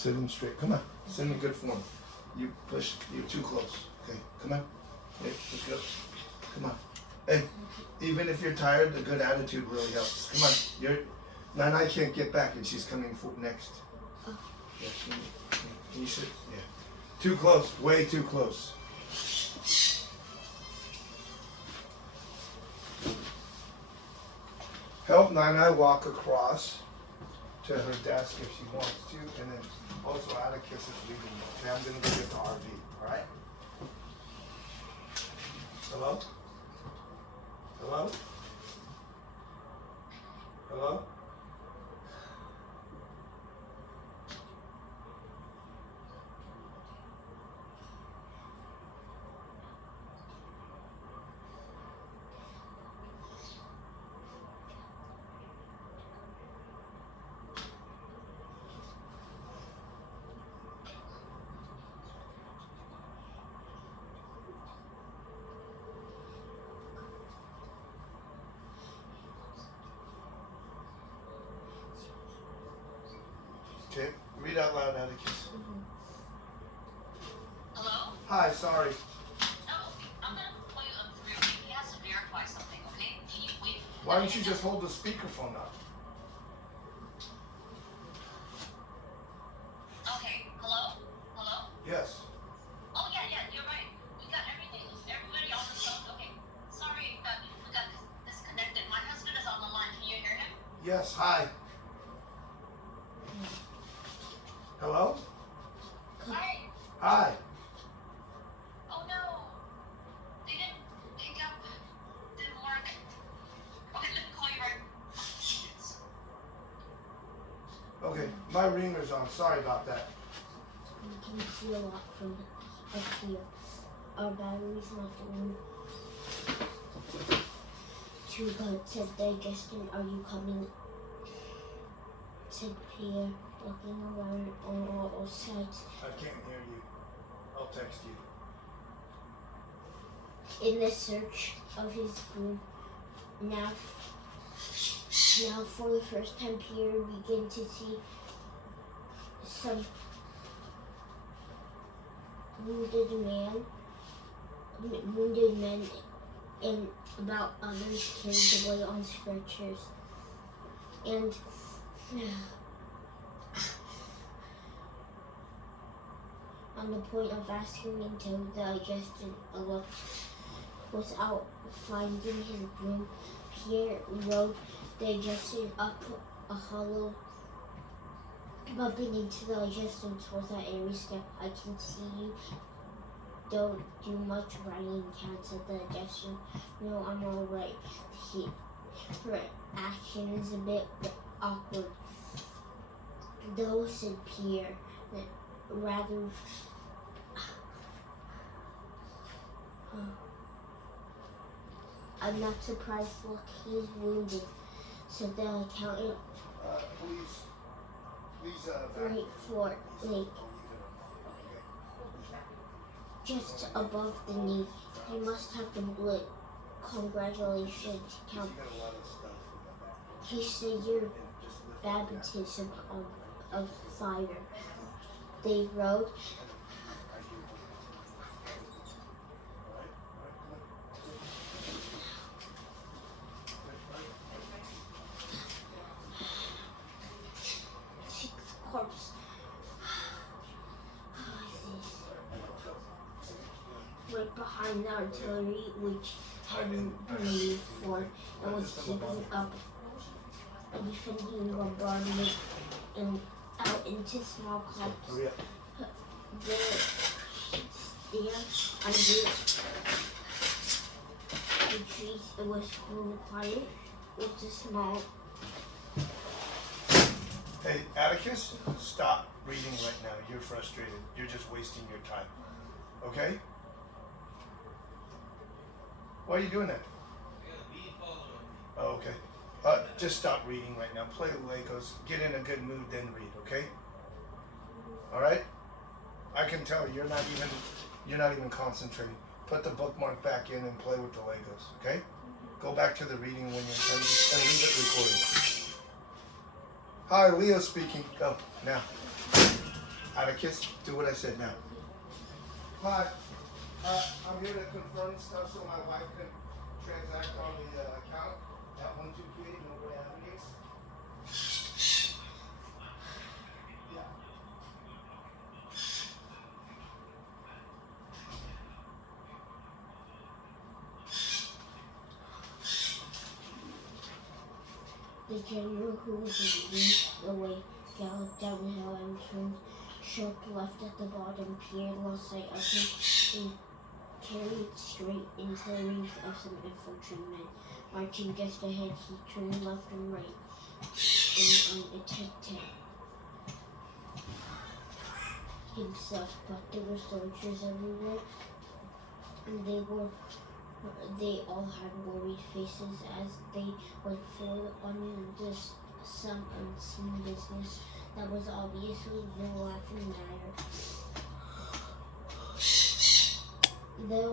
Sit him straight. Come on. Sit in good form. You push. You're too close. Okay. Come on. Hey, let's go. Come on. Hey, even if you're tired, a good attitude really helps. Come on. Nana can't get back, and she's coming next. Yeah. You should. Yeah. Too close. Way too close. Help Nana walk across to her desk if she wants to, and then also Atticus is leaving. Okay, I'm gonna go get the RV. All right. Hello? Hello? Hello? Okay, read out loud, Atticus. Hello? Hi, sorry. No, I'm gonna call you through. He has to verify something, okay? Can you wait? Why don't you just hold the speakerphone up? Okay, hello? Hello? Yes. Oh, yeah, you're right. We got everything. Everybody on the phone. Okay. Sorry, we got disconnected. My husband is on the line. Can you hear him? Yes, hi. Hello? Hi. Hi. Oh, no. They didn't pick up. Didn't work. Okay, let me call you right. Okay, my ringer's on. Sorry about that. You can see a lot from up here. Our battery's not doing too good. Said digestion, are you coming? Said Pierre, looking around on all sides. I can't hear you. I'll text you. In the search of his broom, now for the first time, Pierre began to see some wounded men and about others carried away on stretchers. And on the point of asking until the digestion looked without finding his broom, Pierre rode the digestion up a hollow, bumping into the digestion without every step. I can see you don't do much riding, Cat, said the digestion. No, I'm all right. Her action is a bit awkward, though, said Pierre, rather. I'm not surprised. Look, he's wounded, said the accountant. Please, Right for Lake, just above the knee. He must have the bullet. Congratulations, Count. He said your baptism of fire. They rode. Corpse. Right behind the artillery, which had been moved for and was keeping up a defending bombardment and out into small clumps. The stand under the trees, it was cool and quiet with a small. Hey, Atticus, stop reading right now. You're frustrated. You're just wasting your time. Okay? Why are you doing that? Oh, okay. Just stop reading right now. Play Legos. Get in a good mood, then read, okay? All right? I can tell you're not even concentrating. Put the bookmark back in and play with the Legos, okay? Go back to the reading when you're done and leave it recording. Hi, Leo speaking. Go now. Atticus, do what I said now. Hi. I'm here to confirm stuff so my wife can transact on the account at 123 Millway Avenue. Yeah. The general who was leading the way galloped downhill and turned sharp left at the bottom. Pierre lost sight of him and carried straight into the ranks of some infantrymen. Marching just ahead, he turned left and right in an attempt to himself, but there were soldiers everywhere, and they all had worried faces as they went forward on this some unseen business that was obviously no laughing matter. They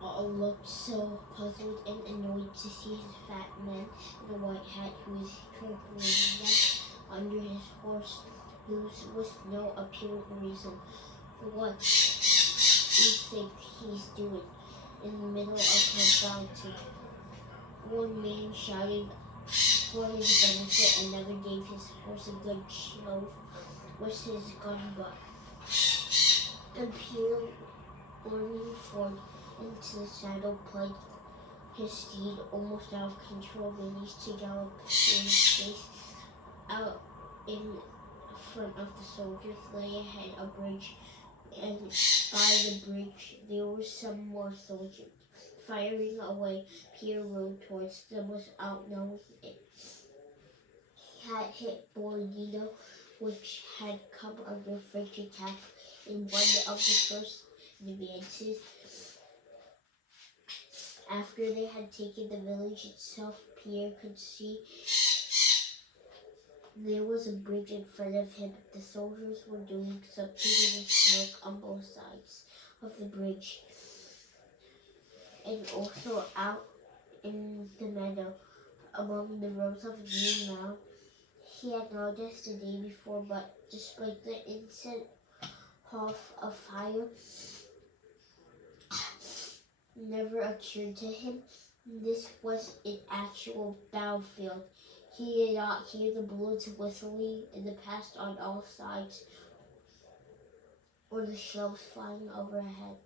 all looked so puzzled and annoyed to see his fat man in a white hat who was trampling them under his horse, with no apparent reason. What do you think he's doing in the middle of her bounty? One man shouted for his benefit, another gave his horse a good shove with his gun butt. And Pierre, leaning forward into the saddle, played his steed almost out of control, released to gallop in his face. Out in front of the soldiers lay ahead a bridge, and by the bridge there were some more soldiers. Firing away, Pierre rode towards them without knowing it. He had hit Borodino, which had come under French attack in one of the first advances. After they had taken the village itself, Pierre could see there was a bridge in front of him. The soldiers were doing something in the smoke on both sides of the bridge, and also out in the meadow among the rows of new mound he had noticed the day before, but despite the instant puff of fire never occurred to him. This was an actual battlefield. He did not hear the bullets whistling in the past on all sides, or the shells flying overhead.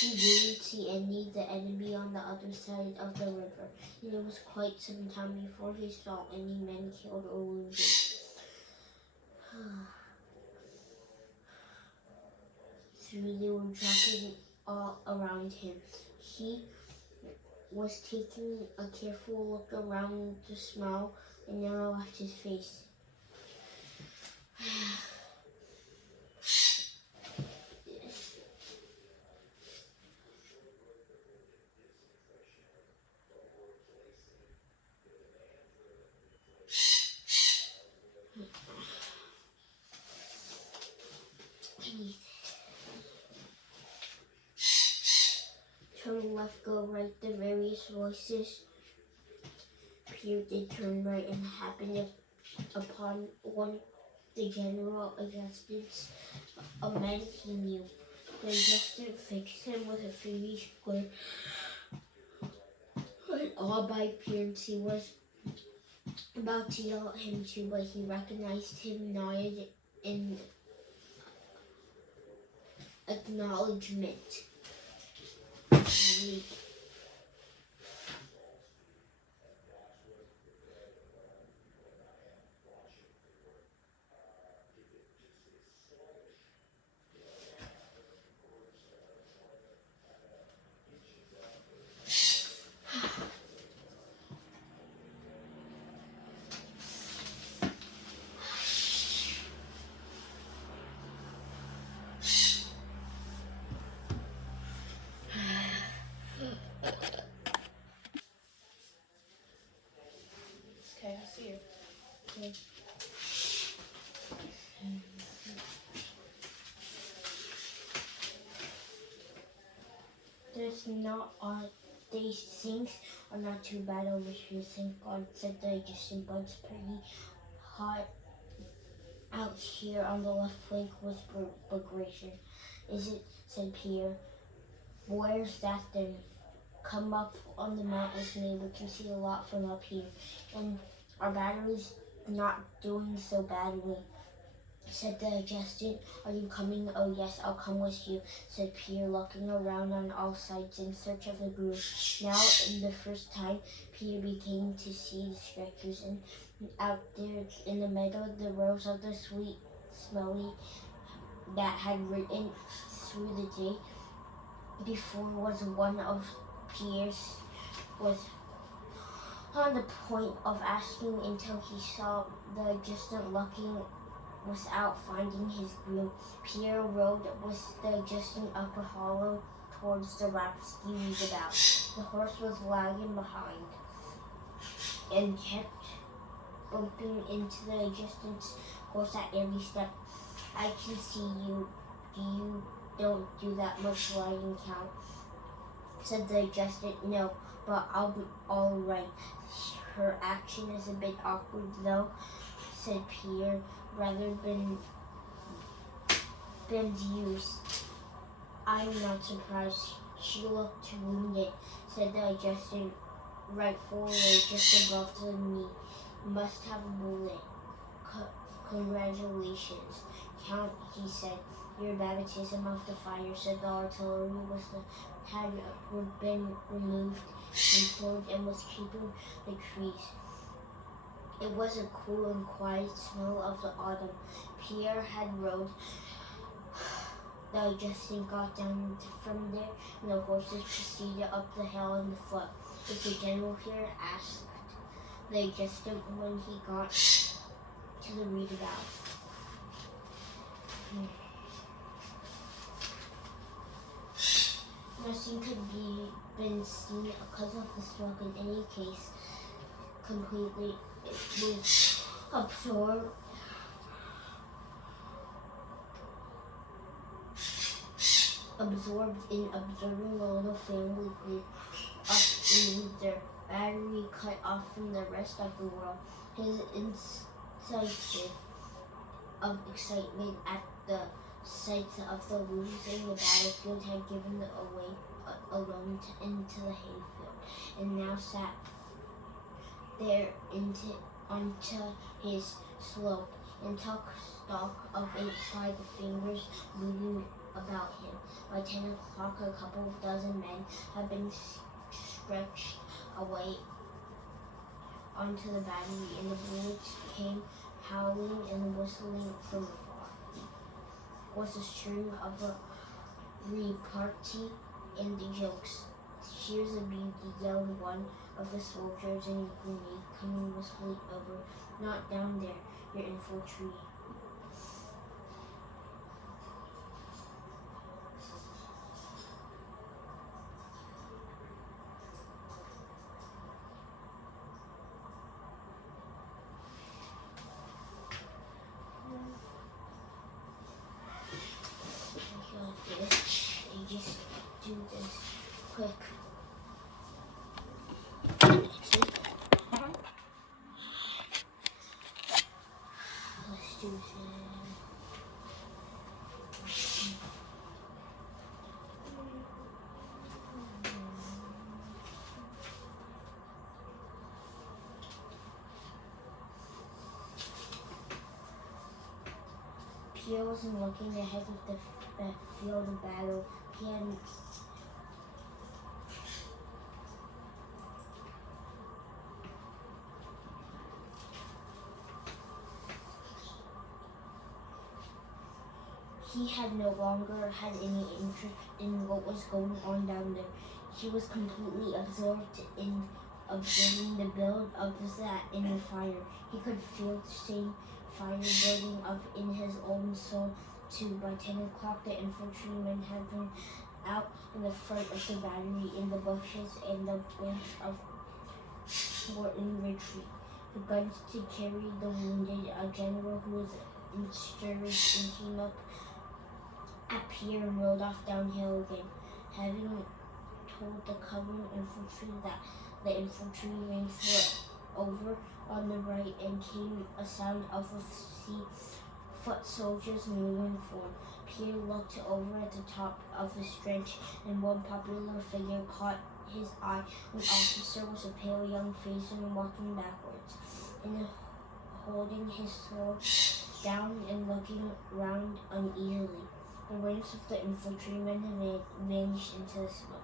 He didn't see any the enemy on the other side of the river, and it was quite some time before he saw any men killed or wounded. Through they were dropping all around him. He was taking a careful look around to smile, and never left his face. Turn left, go right, the various voices. Pierre did turn right and happened upon one the general adjustments of men he knew. The adjutant fixed him with a furious glare, and all by appearance he was about to yell at him too, but he recognized him, nodded in acknowledgement. Okay, I see you. Okay. There's not all these things are not too bad over here, thank God, said the adjustant, but it's pretty hot out here on the left flank, whispered Bagration. Is it? Said Pierre. Where's that then? Come up on the mount with me. We can see a lot from up here. And our battery's not doing so badly, said the adjutant. Are you coming? Oh yes, I'll come with you, said Pierre, looking around on all sides in search of the groove. Now, in the first time, Pierre began to see the stretchers, and out there in the meadow, the rows of the sweet smelly that had ridden through the day before was one of Pierre's was on the point of asking until he saw the adjutant looking without finding his groom. Pierre rode with the adjutant up a hollow towards the Rapsky about. The horse was lagging behind and kept bumping into the adjustant's horse at every step. I can see you. You don't do that much riding, Count, said the adjutant. No, but I'll be all right. Her action is a bit awkward, though, said Pierre, rather used. I'm not surprised. She looked wounded, said the adjutant. Right forward, just above the knee. Must have a bullet. Congratulations, Count, he said. Your baptism of the fire, said the artillery had been removed and filled and was keeping the trees. It was a cool and quiet smell of the autumn. Pierre had rode. The adjutant got down from there, and the horses proceeded up the hill in the flood. Is the general here? Asked the adjutant when he got to the readabout. Nothing could be been seen because of the smoke in any case. Completely, it was absorbed. Absorbed in observing the little family group up in their battery, cut off from the rest of the world. His incisive of excitement at the sight of the wounds in the battlefield had given away alone into the hayfield, and now sat there onto his slope and took stock of it by the fingers moving about him. By 10 o'clock, a couple of dozen men had been stretched away onto the battery, and the bullets came howling and whistling from afar. Was a string of a repartee and the jokes. Here's a beauty, yelled one of the soldiers in a grenade coming whistling over. Not down there, your infantry. They just do this quick. Let's do this. Pierre wasn't looking ahead of the field of battle. He had no longer had any interest in what was going on down there. He was completely absorbed in observing the build of that inner fire. He could feel the same fire building up in his own soul too. By 10 o'clock, the infantrymen had been out in the front of the battery in the bushes, and the ranks were in retreat. The guns to carry the wounded. A general who was in stirrups and came up at Pierre and rode off downhill again, having told the covering infantry that the infantry ranks were over on the right, and came a sound of a sea foot soldiers in uniform. Pierre looked over at the top of the stretch, and one popular figure caught his eye. An officer with a pale young face and walking backwards, and holding his sword down and looking round uneasily. The ranks of the infantrymen had vanished into the smoke.